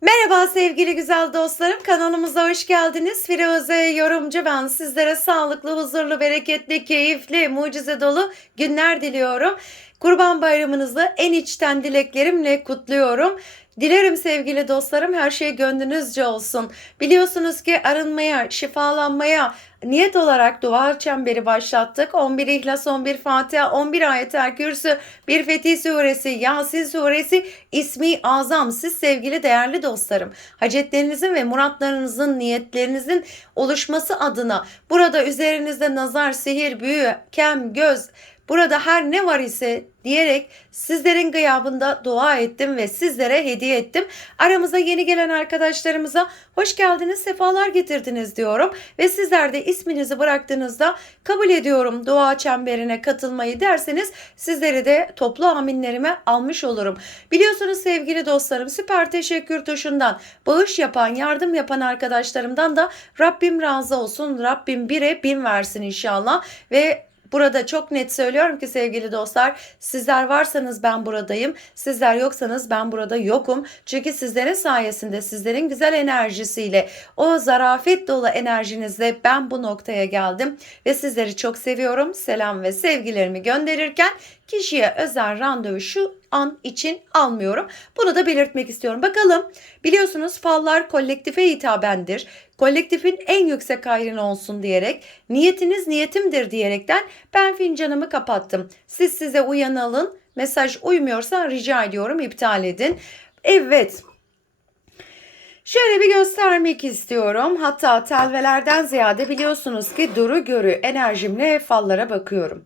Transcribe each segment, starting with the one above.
Merhaba sevgili güzel dostlarım. Kanalımıza hoş geldiniz. Firuze yorumcu ben. Sizlere sağlıklı, huzurlu, bereketli, keyifli, mucize dolu günler diliyorum. Kurban Bayramınızı en içten dileklerimle kutluyorum. Dilerim sevgili dostlarım her şey gönlünüzce olsun. Biliyorsunuz ki arınmaya, şifalanmaya niyet olarak dua çemberi başlattık. 11 İhlas, 11 Fatiha, 11 Ayet-el Kürsü, 1 Fetih Suresi, Yasin Suresi, ismi azam. Siz sevgili değerli dostlarım, hacetlerinizin ve muratlarınızın, niyetlerinizin oluşması adına burada üzerinizde nazar, sihir, büyü, kem, göz, Burada her ne var ise diyerek sizlerin gıyabında dua ettim ve sizlere hediye ettim. Aramıza yeni gelen arkadaşlarımıza hoş geldiniz, sefalar getirdiniz diyorum. Ve sizler de isminizi bıraktığınızda kabul ediyorum dua çemberine katılmayı derseniz sizleri de toplu aminlerime almış olurum. Biliyorsunuz sevgili dostlarım süper teşekkür tuşundan bağış yapan, yardım yapan arkadaşlarımdan da Rabbim razı olsun. Rabbim bire bin versin inşallah ve Burada çok net söylüyorum ki sevgili dostlar sizler varsanız ben buradayım. Sizler yoksanız ben burada yokum. Çünkü sizlerin sayesinde sizlerin güzel enerjisiyle o zarafet dolu enerjinizle ben bu noktaya geldim. Ve sizleri çok seviyorum. Selam ve sevgilerimi gönderirken kişiye özel randevu şu an için almıyorum. Bunu da belirtmek istiyorum. Bakalım biliyorsunuz fallar kolektife hitabendir. Kolektifin en yüksek hayrını olsun diyerek niyetiniz niyetimdir diyerekten ben fincanımı kapattım. Siz size uyanalın. Mesaj uymuyorsa rica ediyorum iptal edin. Evet Şöyle bir göstermek istiyorum. Hatta telvelerden ziyade biliyorsunuz ki duru görü enerjimle fallara bakıyorum.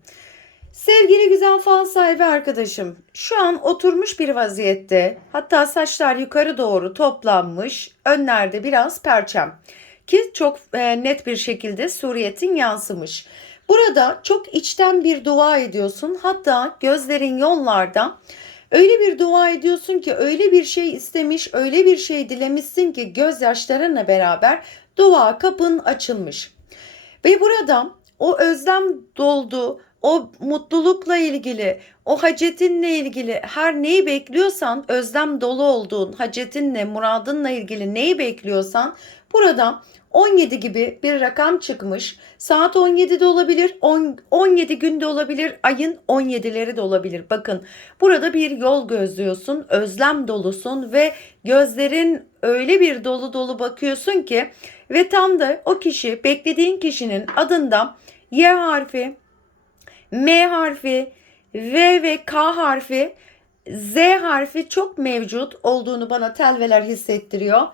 Sevgili güzel fal sahibi arkadaşım, şu an oturmuş bir vaziyette, hatta saçlar yukarı doğru toplanmış, önlerde biraz perçem ki çok e, net bir şekilde suriyetin yansımış. Burada çok içten bir dua ediyorsun, hatta gözlerin yollarda. Öyle bir dua ediyorsun ki öyle bir şey istemiş, öyle bir şey dilemişsin ki gözyaşlarınla beraber dua kapın açılmış. Ve burada o özlem doldu, o mutlulukla ilgili, o hacetinle ilgili her neyi bekliyorsan, özlem dolu olduğun hacetinle, muradınla ilgili neyi bekliyorsan burada 17 gibi bir rakam çıkmış. Saat 17'de olabilir, 10, 17 günde olabilir, ayın 17'leri de olabilir. Bakın burada bir yol gözlüyorsun, özlem dolusun ve gözlerin öyle bir dolu dolu bakıyorsun ki ve tam da o kişi beklediğin kişinin adında Y harfi, M harfi, V ve K harfi, Z harfi çok mevcut olduğunu bana telveler hissettiriyor.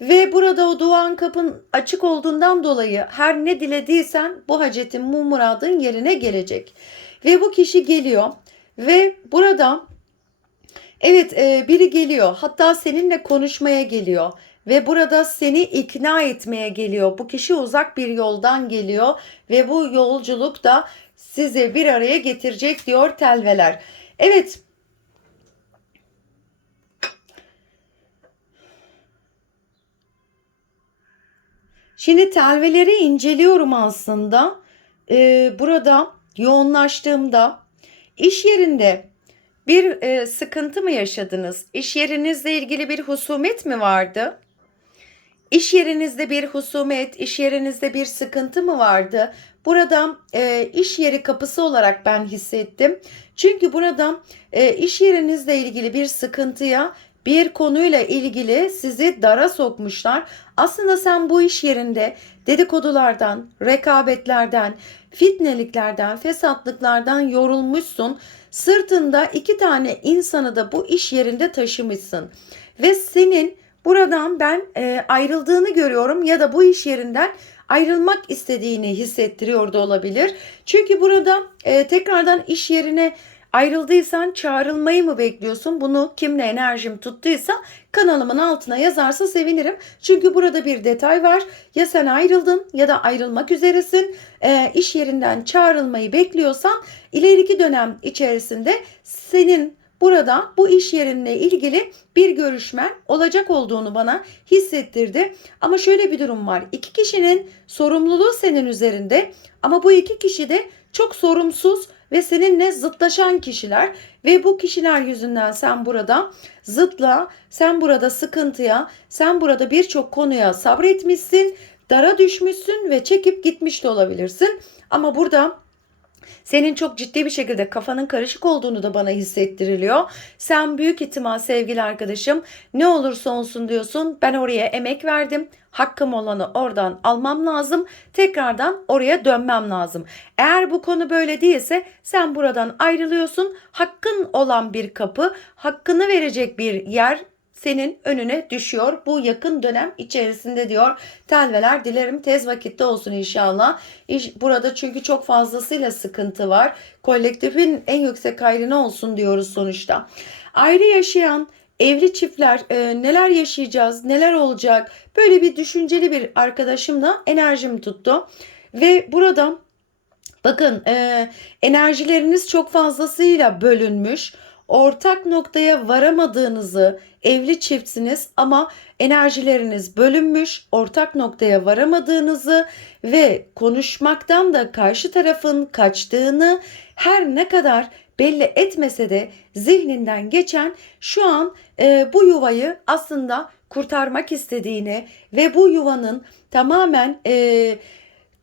Ve burada o duan kapın açık olduğundan dolayı her ne dilediysen bu hacetin, bu muradın yerine gelecek. Ve bu kişi geliyor ve burada evet e, biri geliyor hatta seninle konuşmaya geliyor ve burada seni ikna etmeye geliyor. Bu kişi uzak bir yoldan geliyor ve bu yolculuk da sizi bir araya getirecek diyor telveler. Evet. Şimdi telveleri inceliyorum aslında. Ee, burada yoğunlaştığımda iş yerinde bir e, sıkıntı mı yaşadınız? İş yerinizle ilgili bir husumet mi vardı? İş yerinizde bir husumet, iş yerinizde bir sıkıntı mı vardı? Burada e, iş yeri kapısı olarak ben hissettim. Çünkü burada e, iş yerinizle ilgili bir sıkıntıya bir konuyla ilgili sizi dara sokmuşlar. Aslında sen bu iş yerinde dedikodulardan, rekabetlerden, fitneliklerden, fesatlıklardan yorulmuşsun. Sırtında iki tane insanı da bu iş yerinde taşımışsın. Ve senin buradan ben e, ayrıldığını görüyorum ya da bu iş yerinden ayrılmak istediğini hissettiriyor da olabilir. Çünkü burada e, tekrardan iş yerine ayrıldıysan çağrılmayı mı bekliyorsun? Bunu kimle enerjim tuttuysa kanalımın altına yazarsa sevinirim. Çünkü burada bir detay var. Ya sen ayrıldın ya da ayrılmak üzeresin. E, iş yerinden çağrılmayı bekliyorsan ileriki dönem içerisinde senin burada bu iş yerinle ilgili bir görüşme olacak olduğunu bana hissettirdi. Ama şöyle bir durum var. İki kişinin sorumluluğu senin üzerinde ama bu iki kişi de çok sorumsuz ve seninle zıtlaşan kişiler ve bu kişiler yüzünden sen burada zıtla, sen burada sıkıntıya, sen burada birçok konuya sabretmişsin, dara düşmüşsün ve çekip gitmiş de olabilirsin. Ama burada senin çok ciddi bir şekilde kafanın karışık olduğunu da bana hissettiriliyor. Sen büyük ihtimal sevgili arkadaşım ne olursa olsun diyorsun ben oraya emek verdim. Hakkım olanı oradan almam lazım. Tekrardan oraya dönmem lazım. Eğer bu konu böyle değilse sen buradan ayrılıyorsun. Hakkın olan bir kapı, hakkını verecek bir yer senin önüne düşüyor bu yakın dönem içerisinde diyor. Telveler dilerim tez vakitte olsun inşallah. İş, burada çünkü çok fazlasıyla sıkıntı var. Kolektifin en yüksek hayrına olsun diyoruz sonuçta. Ayrı yaşayan evli çiftler e, neler yaşayacağız, neler olacak? Böyle bir düşünceli bir arkadaşımla enerjim tuttu. Ve burada bakın e, enerjileriniz çok fazlasıyla bölünmüş ortak noktaya varamadığınızı, evli çiftsiniz ama enerjileriniz bölünmüş, ortak noktaya varamadığınızı ve konuşmaktan da karşı tarafın kaçtığını her ne kadar belli etmese de zihninden geçen şu an e, bu yuvayı aslında kurtarmak istediğini ve bu yuvanın tamamen e,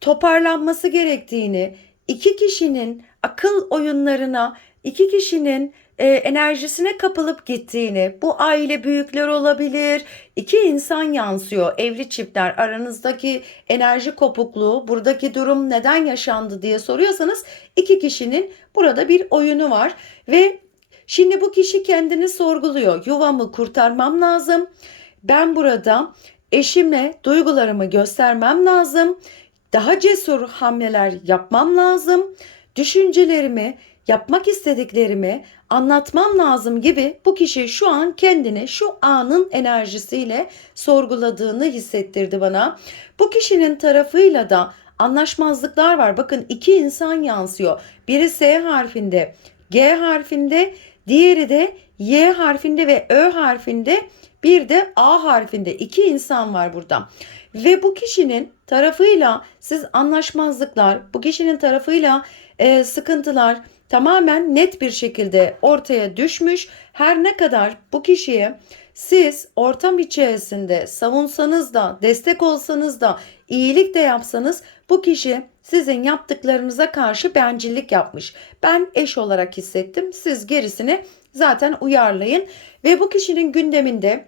toparlanması gerektiğini, iki kişinin akıl oyunlarına, iki kişinin e, enerjisine kapılıp gittiğini, bu aile büyükler olabilir, iki insan yansıyor, evli çiftler aranızdaki enerji kopukluğu, buradaki durum neden yaşandı diye soruyorsanız iki kişinin burada bir oyunu var ve şimdi bu kişi kendini sorguluyor. Yuvamı kurtarmam lazım. Ben burada eşime duygularımı göstermem lazım. Daha cesur hamleler yapmam lazım. Düşüncelerimi yapmak istediklerimi anlatmam lazım gibi bu kişi şu an kendini şu anın enerjisiyle sorguladığını hissettirdi bana. Bu kişinin tarafıyla da anlaşmazlıklar var. Bakın iki insan yansıyor. Biri S harfinde, G harfinde, diğeri de Y harfinde ve Ö harfinde, bir de A harfinde. iki insan var burada. Ve bu kişinin tarafıyla siz anlaşmazlıklar, bu kişinin tarafıyla e, sıkıntılar, tamamen net bir şekilde ortaya düşmüş. Her ne kadar bu kişiye siz ortam içerisinde savunsanız da, destek olsanız da, iyilik de yapsanız bu kişi sizin yaptıklarınıza karşı bencillik yapmış. Ben eş olarak hissettim. Siz gerisini zaten uyarlayın ve bu kişinin gündeminde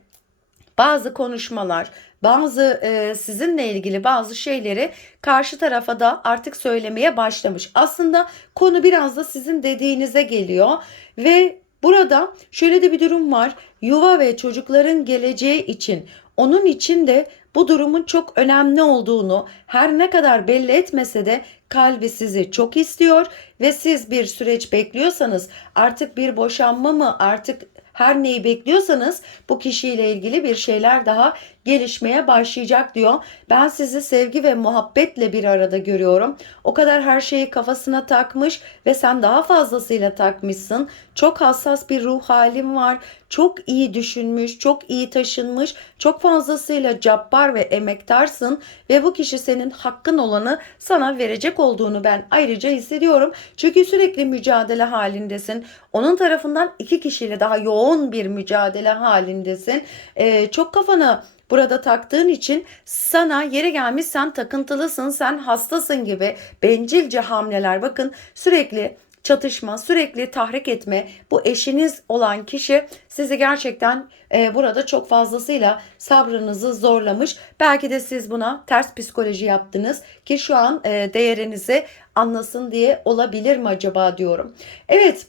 bazı konuşmalar, bazı e, sizinle ilgili bazı şeyleri karşı tarafa da artık söylemeye başlamış. Aslında konu biraz da sizin dediğinize geliyor ve burada şöyle de bir durum var. Yuva ve çocukların geleceği için onun için de bu durumun çok önemli olduğunu her ne kadar belli etmese de kalbi sizi çok istiyor ve siz bir süreç bekliyorsanız artık bir boşanma mı artık her neyi bekliyorsanız bu kişiyle ilgili bir şeyler daha gelişmeye başlayacak diyor. Ben sizi sevgi ve muhabbetle bir arada görüyorum. O kadar her şeyi kafasına takmış ve sen daha fazlasıyla takmışsın. Çok hassas bir ruh halim var. Çok iyi düşünmüş, çok iyi taşınmış, çok fazlasıyla cabbar ve emektarsın ve bu kişi senin hakkın olanı sana verecek olduğunu ben ayrıca hissediyorum. Çünkü sürekli mücadele halindesin. Onun tarafından iki kişiyle daha yoğun bir mücadele halindesin. Ee, çok kafana burada taktığın için sana yere gelmiş sen takıntılısın, sen hastasın gibi bencilce hamleler bakın sürekli çatışma, sürekli tahrik etme bu eşiniz olan kişi sizi gerçekten e, burada çok fazlasıyla sabrınızı zorlamış. Belki de siz buna ters psikoloji yaptınız ki şu an e, değerinizi anlasın diye olabilir mi acaba diyorum. Evet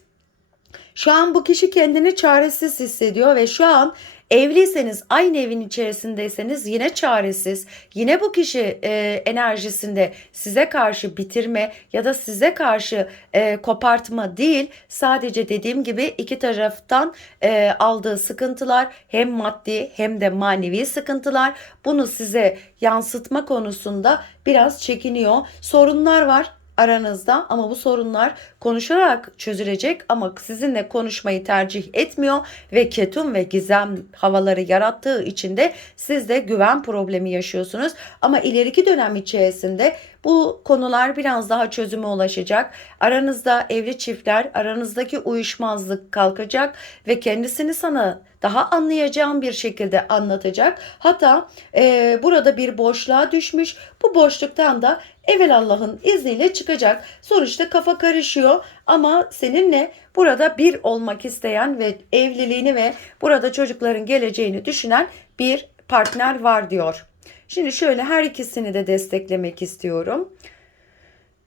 şu an bu kişi kendini çaresiz hissediyor ve şu an Evliyseniz aynı evin içerisindeyseniz yine çaresiz, yine bu kişi e, enerjisinde size karşı bitirme ya da size karşı e, kopartma değil. Sadece dediğim gibi iki taraftan e, aldığı sıkıntılar hem maddi hem de manevi sıkıntılar. Bunu size yansıtma konusunda biraz çekiniyor. Sorunlar var aranızda. Ama bu sorunlar konuşarak çözülecek. Ama sizinle konuşmayı tercih etmiyor. Ve ketum ve gizem havaları yarattığı için de siz de güven problemi yaşıyorsunuz. Ama ileriki dönem içerisinde Bu konular biraz daha çözüme ulaşacak. Aranızda evli çiftler aranızdaki uyuşmazlık kalkacak ve kendisini sana daha anlayacağım bir şekilde anlatacak. Hatta e, burada bir boşluğa düşmüş. Bu boşluktan da evvel Allah'ın izniyle çıkacak. Sonuçta kafa karışıyor ama seninle burada bir olmak isteyen ve evliliğini ve burada çocukların geleceğini düşünen bir partner var diyor. Şimdi şöyle her ikisini de desteklemek istiyorum.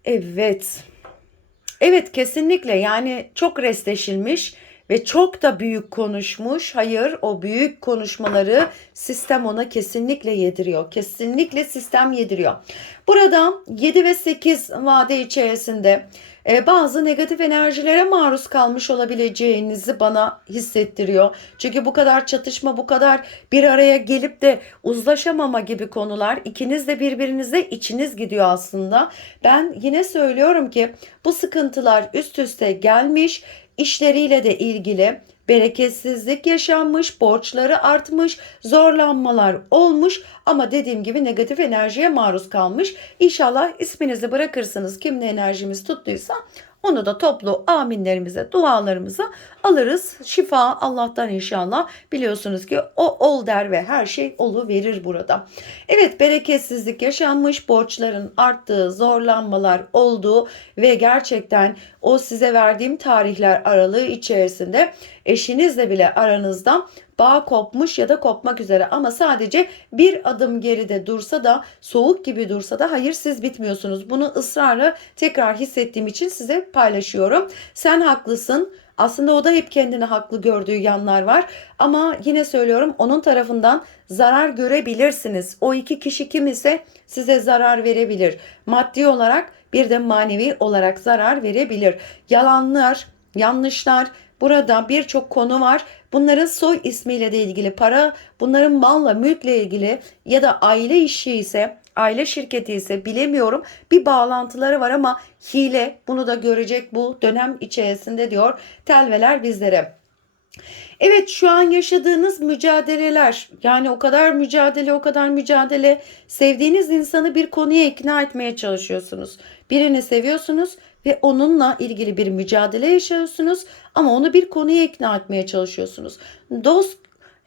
Evet. Evet kesinlikle yani çok restleşilmiş ve çok da büyük konuşmuş. Hayır o büyük konuşmaları sistem ona kesinlikle yediriyor. Kesinlikle sistem yediriyor. Burada 7 ve 8 vade içerisinde e, bazı negatif enerjilere maruz kalmış olabileceğinizi bana hissettiriyor. Çünkü bu kadar çatışma, bu kadar bir araya gelip de uzlaşamama gibi konular ikiniz de birbirinize içiniz gidiyor aslında. Ben yine söylüyorum ki bu sıkıntılar üst üste gelmiş, işleriyle de ilgili bereketsizlik yaşanmış, borçları artmış, zorlanmalar olmuş ama dediğim gibi negatif enerjiye maruz kalmış. İnşallah isminizi bırakırsınız kimle enerjimiz tuttuysa onu da toplu aminlerimize, dualarımıza alırız. Şifa Allah'tan inşallah. Biliyorsunuz ki o ol der ve her şey olu verir burada. Evet bereketsizlik yaşanmış, borçların arttığı, zorlanmalar olduğu ve gerçekten o size verdiğim tarihler aralığı içerisinde eşinizle bile aranızda bağ kopmuş ya da kopmak üzere ama sadece bir adım geride dursa da soğuk gibi dursa da hayır siz bitmiyorsunuz. Bunu ısrarla tekrar hissettiğim için size paylaşıyorum. Sen haklısın. Aslında o da hep kendini haklı gördüğü yanlar var. Ama yine söylüyorum onun tarafından zarar görebilirsiniz. O iki kişi kim ise size zarar verebilir. Maddi olarak bir de manevi olarak zarar verebilir. Yalanlar, yanlışlar, Burada birçok konu var. Bunların soy ismiyle de ilgili para, bunların malla, mülkle ilgili ya da aile işi ise, aile şirketi ise bilemiyorum. Bir bağlantıları var ama hile bunu da görecek bu dönem içerisinde diyor telveler bizlere. Evet şu an yaşadığınız mücadeleler yani o kadar mücadele o kadar mücadele sevdiğiniz insanı bir konuya ikna etmeye çalışıyorsunuz. Birini seviyorsunuz ve onunla ilgili bir mücadele yaşıyorsunuz ama onu bir konuya ikna etmeye çalışıyorsunuz. Dost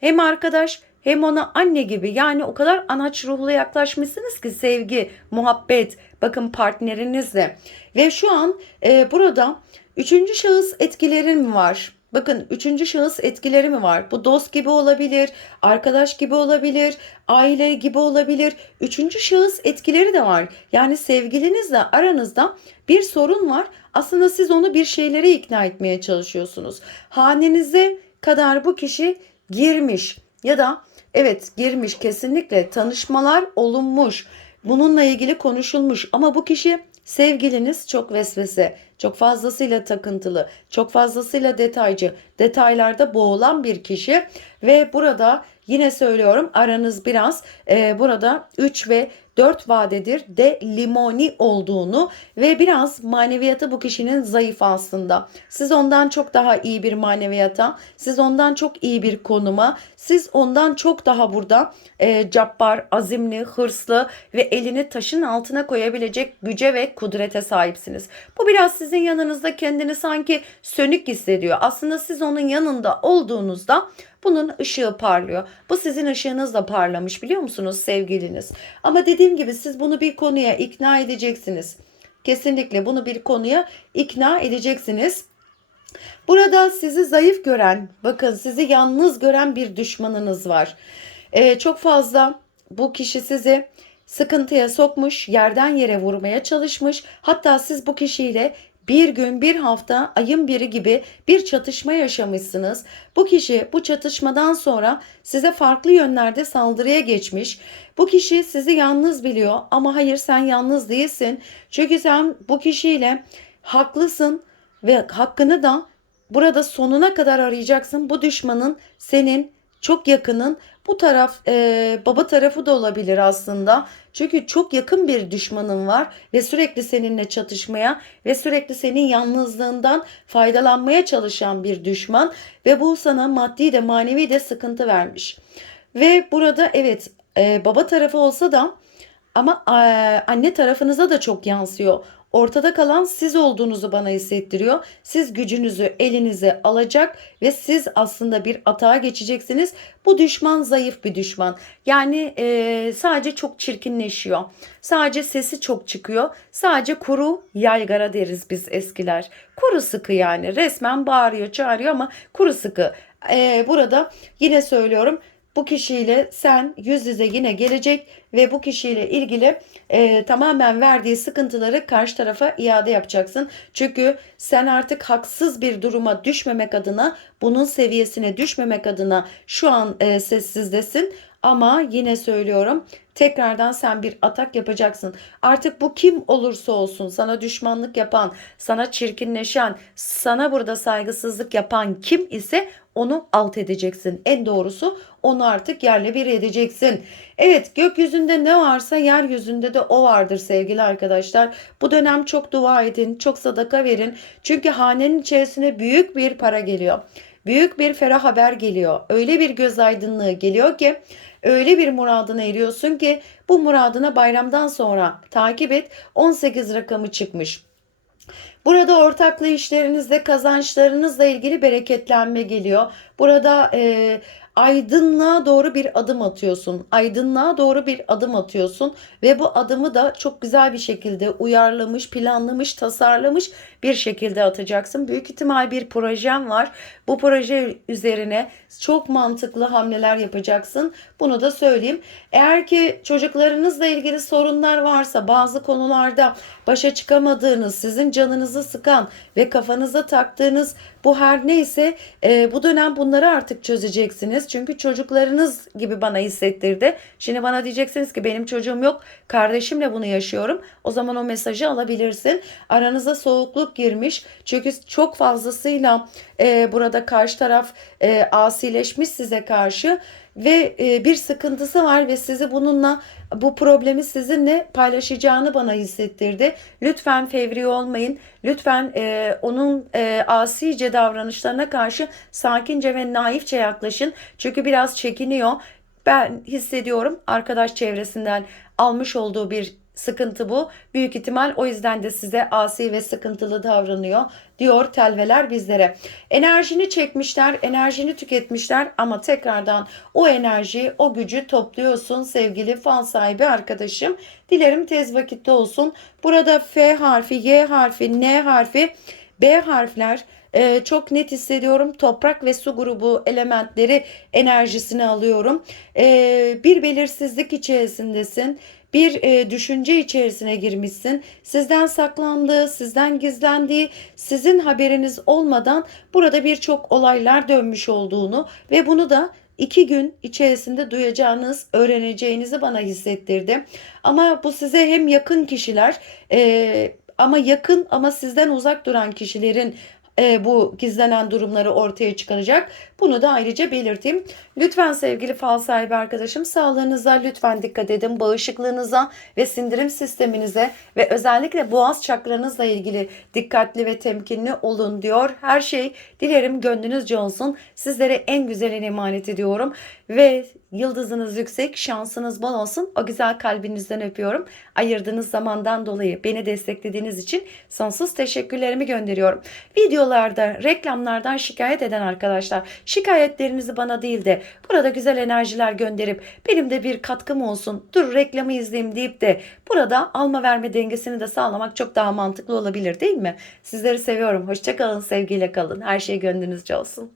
hem arkadaş hem ona anne gibi yani o kadar anaç ruhlu yaklaşmışsınız ki sevgi, muhabbet, bakın partnerinizle. Ve şu an e, burada üçüncü şahıs etkilerin var? Bakın üçüncü şahıs etkileri mi var? Bu dost gibi olabilir, arkadaş gibi olabilir, aile gibi olabilir. Üçüncü şahıs etkileri de var. Yani sevgilinizle aranızda bir sorun var. Aslında siz onu bir şeylere ikna etmeye çalışıyorsunuz. Hanenize kadar bu kişi girmiş ya da evet girmiş kesinlikle tanışmalar olunmuş. Bununla ilgili konuşulmuş ama bu kişi sevgiliniz çok vesvese, çok fazlasıyla takıntılı, çok fazlasıyla detaycı, detaylarda boğulan bir kişi. Ve burada yine söylüyorum aranız biraz e, burada 3 ve 4 vadedir de limoni olduğunu ve biraz maneviyatı bu kişinin zayıf aslında. Siz ondan çok daha iyi bir maneviyata, siz ondan çok iyi bir konuma, siz ondan çok daha burada e, cabbar, azimli, hırslı ve elini taşın altına koyabilecek güce ve kudrete sahipsiniz. Bu biraz sizin yanınızda kendini sanki sönük hissediyor. Aslında siz onun yanında olduğunuzda bunun ışığı parlıyor. Bu sizin ışığınız parlamış biliyor musunuz sevgiliniz? Ama dediğim gibi siz bunu bir konuya ikna edeceksiniz. Kesinlikle bunu bir konuya ikna edeceksiniz. Burada sizi zayıf gören, bakın sizi yalnız gören bir düşmanınız var. Ee, çok fazla bu kişi sizi sıkıntıya sokmuş, yerden yere vurmaya çalışmış. Hatta siz bu kişiyle bir gün, bir hafta, ayın biri gibi bir çatışma yaşamışsınız. Bu kişi bu çatışmadan sonra size farklı yönlerde saldırıya geçmiş. Bu kişi sizi yalnız biliyor ama hayır sen yalnız değilsin. Çünkü sen bu kişiyle haklısın ve hakkını da burada sonuna kadar arayacaksın. Bu düşmanın senin çok yakının bu taraf e, baba tarafı da olabilir aslında. Çünkü çok yakın bir düşmanın var ve sürekli seninle çatışmaya ve sürekli senin yalnızlığından faydalanmaya çalışan bir düşman ve bu sana maddi de manevi de sıkıntı vermiş. Ve burada evet e, baba tarafı olsa da Ama anne tarafınıza da çok yansıyor. Ortada kalan siz olduğunuzu bana hissettiriyor. Siz gücünüzü elinize alacak ve siz aslında bir atağa geçeceksiniz. Bu düşman zayıf bir düşman. Yani eee, sadece çok çirkinleşiyor. Sadece sesi çok çıkıyor. Sadece kuru yaygara deriz biz eskiler. Kuru sıkı yani resmen bağırıyor çağırıyor ama kuru sıkı. Eee, burada yine söylüyorum bu kişiyle sen yüz yüze yine gelecek ve bu kişiyle ilgili e, tamamen verdiği sıkıntıları karşı tarafa iade yapacaksın. Çünkü sen artık haksız bir duruma düşmemek adına, bunun seviyesine düşmemek adına şu an e, sessizdesin. Ama yine söylüyorum tekrardan sen bir atak yapacaksın. Artık bu kim olursa olsun sana düşmanlık yapan, sana çirkinleşen, sana burada saygısızlık yapan kim ise onu alt edeceksin. En doğrusu onu artık yerle bir edeceksin. Evet gökyüzünde ne varsa yeryüzünde de o vardır sevgili arkadaşlar. Bu dönem çok dua edin, çok sadaka verin. Çünkü hanenin içerisine büyük bir para geliyor. Büyük bir ferah haber geliyor. Öyle bir göz aydınlığı geliyor ki öyle bir muradına eriyorsun ki bu muradına bayramdan sonra takip et 18 rakamı çıkmış. Burada ortaklı işlerinizde kazançlarınızla ilgili bereketlenme geliyor. Burada e, aydınlığa doğru bir adım atıyorsun. Aydınlığa doğru bir adım atıyorsun ve bu adımı da çok güzel bir şekilde uyarlamış, planlamış, tasarlamış bir şekilde atacaksın. Büyük ihtimal bir projem var. Bu proje üzerine çok mantıklı hamleler yapacaksın. Bunu da söyleyeyim. Eğer ki çocuklarınızla ilgili sorunlar varsa bazı konularda başa çıkamadığınız, sizin canınızı sıkan ve kafanıza taktığınız bu her neyse e, bu dönem bunları artık çözeceksiniz. Çünkü çocuklarınız gibi bana hissettirdi. Şimdi bana diyeceksiniz ki benim çocuğum yok. Kardeşimle bunu yaşıyorum. O zaman o mesajı alabilirsin. Aranıza soğukluk girmiş. Çünkü çok fazlasıyla e, burada karşı taraf e, asileşmiş size karşı ve e, bir sıkıntısı var ve sizi bununla bu problemi sizinle paylaşacağını bana hissettirdi. Lütfen fevri olmayın. Lütfen e, onun e, asice davranışlarına karşı sakince ve naifçe yaklaşın. Çünkü biraz çekiniyor. Ben hissediyorum arkadaş çevresinden almış olduğu bir sıkıntı bu. Büyük ihtimal o yüzden de size asi ve sıkıntılı davranıyor diyor telveler bizlere. Enerjini çekmişler, enerjini tüketmişler ama tekrardan o enerjiyi, o gücü topluyorsun sevgili fal sahibi arkadaşım. Dilerim tez vakitte olsun. Burada F harfi, Y harfi, N harfi, B harfler ee, çok net hissediyorum. Toprak ve su grubu elementleri enerjisini alıyorum. Ee, bir belirsizlik içerisindesin bir e, düşünce içerisine girmişsin. Sizden saklandığı, sizden gizlendiği, sizin haberiniz olmadan burada birçok olaylar dönmüş olduğunu ve bunu da iki gün içerisinde duyacağınız, öğreneceğinizi bana hissettirdi. Ama bu size hem yakın kişiler e, ama yakın ama sizden uzak duran kişilerin e, bu gizlenen durumları ortaya çıkaracak. Bunu da ayrıca belirteyim. Lütfen sevgili fal sahibi arkadaşım sağlığınıza lütfen dikkat edin. Bağışıklığınıza ve sindirim sisteminize ve özellikle boğaz çakranızla ilgili dikkatli ve temkinli olun diyor. Her şey dilerim gönlünüzce olsun. Sizlere en güzelini emanet ediyorum. Ve yıldızınız yüksek, şansınız bol olsun. O güzel kalbinizden öpüyorum. Ayırdığınız zamandan dolayı beni desteklediğiniz için sonsuz teşekkürlerimi gönderiyorum. Videolarda, reklamlardan şikayet eden arkadaşlar şikayetlerinizi bana değil de burada güzel enerjiler gönderip benim de bir katkım olsun, dur reklamı izleyeyim deyip de burada alma verme dengesini de sağlamak çok daha mantıklı olabilir değil mi? Sizleri seviyorum. Hoşçakalın, sevgiyle kalın. Her şey gönlünüzce olsun.